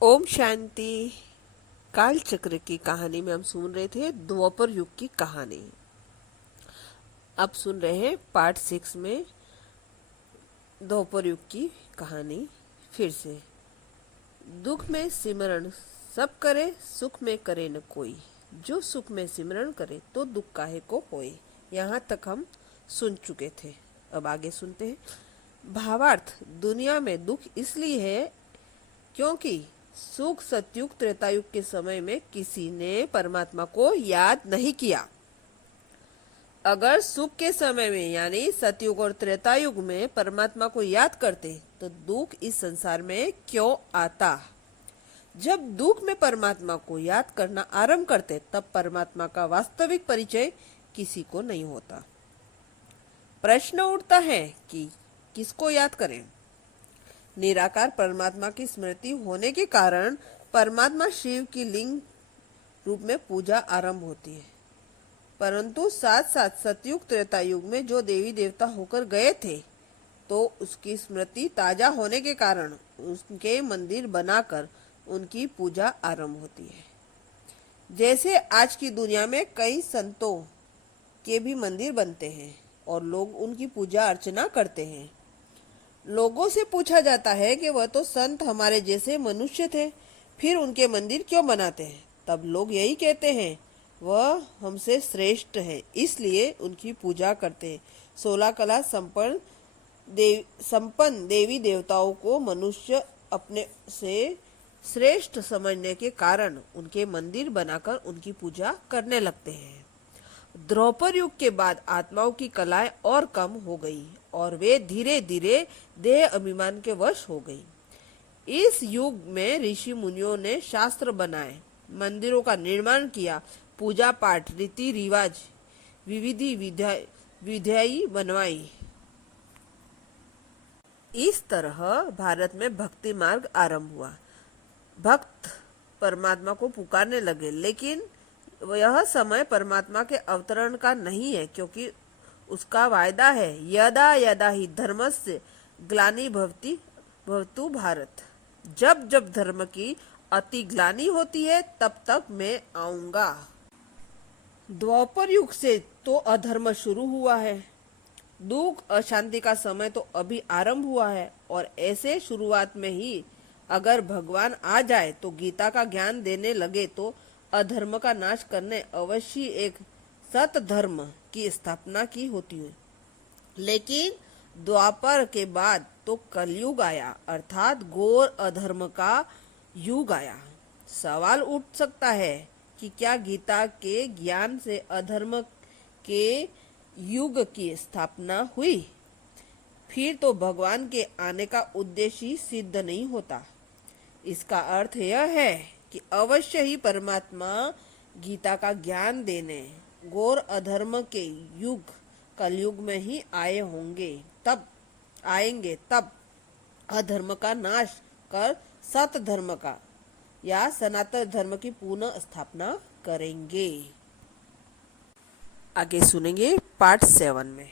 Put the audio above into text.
ओम शांति। काल चक्र की कहानी में हम सुन रहे थे द्वापर युग की कहानी। अब सुन रहे हैं पार्ट 6 में द्वापर युग की कहानी। फिर से दुख में सिमरण सब करे, सुख में करे न कोई। जो सुख में सिमरण करे तो दुख काहे को होए। यहाँ तक हम सुन चुके थे। अब आगे सुनते हैं। भावार्थ, दुनिया में दुख इसलिए है क्योंकि सुख सतयुग त्रेतायुग के समय में किसी ने परमात्मा को याद नहीं किया। अगर सुख के समय में यानी सतयुग और त्रेतायुग में परमात्मा को याद करते तो दुख इस संसार में क्यों आता। जब दुख में परमात्मा को याद करना आरंभ करते तब परमात्मा का वास्तविक परिचय किसी को नहीं होता। प्रश्न उठता है कि किसको याद करें। निराकार परमात्मा की स्मृति होने के कारण परमात्मा शिव की लिंग रूप में पूजा आरंभ होती है। परंतु साथ साथ सतयुग त्रेतायुग में जो देवी देवता होकर गए थे तो उसकी स्मृति ताजा होने के कारण उनके मंदिर बनाकर उनकी पूजा आरंभ होती है। जैसे आज की दुनिया में कई संतों के भी मंदिर बनते हैं और लोग उनकी पूजा अर्चना करते हैं। लोगों से पूछा जाता है कि वह तो संत हमारे जैसे मनुष्य थे, फिर उनके मंदिर क्यों बनाते हैं। तब लोग यही कहते हैं, वह हमसे श्रेष्ठ है इसलिए उनकी पूजा करते हैं। 16 कला संपन्न देवी देवताओं को मनुष्य अपने से श्रेष्ठ समझने के कारण उनके मंदिर बनाकर उनकी पूजा करने लगते हैं। द्वापर युग के बाद आत्माओं की कलाएं और कम हो गई और वे धीरे धीरे देह अभिमान के वश हो गई। इस युग में ऋषि मुनियों ने शास्त्र बनाए, मंदिरों का निर्माण किया, पूजा पाठ रीति रिवाज विविधि विधाई बनवाई। इस तरह भारत में भक्ति मार्ग आरंभ हुआ। भक्त परमात्मा को पुकारने लगे, लेकिन यह समय परमात्मा के अवतरण का नहीं है, क्योंकि उसका वायदा है, यदा यदा ही धर्मस्य ग्लानि भवतु भारत। जब जब धर्म की अति ग्लानि होती है तब तक मैं आऊंगा। द्वापर युग से तो अधर्म शुरू हुआ है, दुख अशांति का समय तो अभी आरंभ हुआ है, और ऐसे शुरुआत में ही अगर भगवान आ जाए तो गीता का ज्ञान देने लगे तो अधर्म का नाश करने अवश्य एक सत धर्म की स्थापना की होती है। लेकिन द्वापर के बाद तो कलयुग आया, अर्थात घोर अधर्म का युग आया। सवाल उठ सकता है कि क्या गीता के ज्ञान से अधर्म के युग की स्थापना हुई? फिर तो भगवान के आने का उद्देश्य ही सिद्ध नहीं होता। इसका अर्थ यह है कि अवश्य ही परमात्मा गीता का ज्ञान देने घोर अधर्म के युग कलयुग में ही आएंगे, तब अधर्म का नाश कर सत धर्म का या सनातन धर्म की पुनः स्थापना करेंगे। आगे सुनेंगे पार्ट 7 में।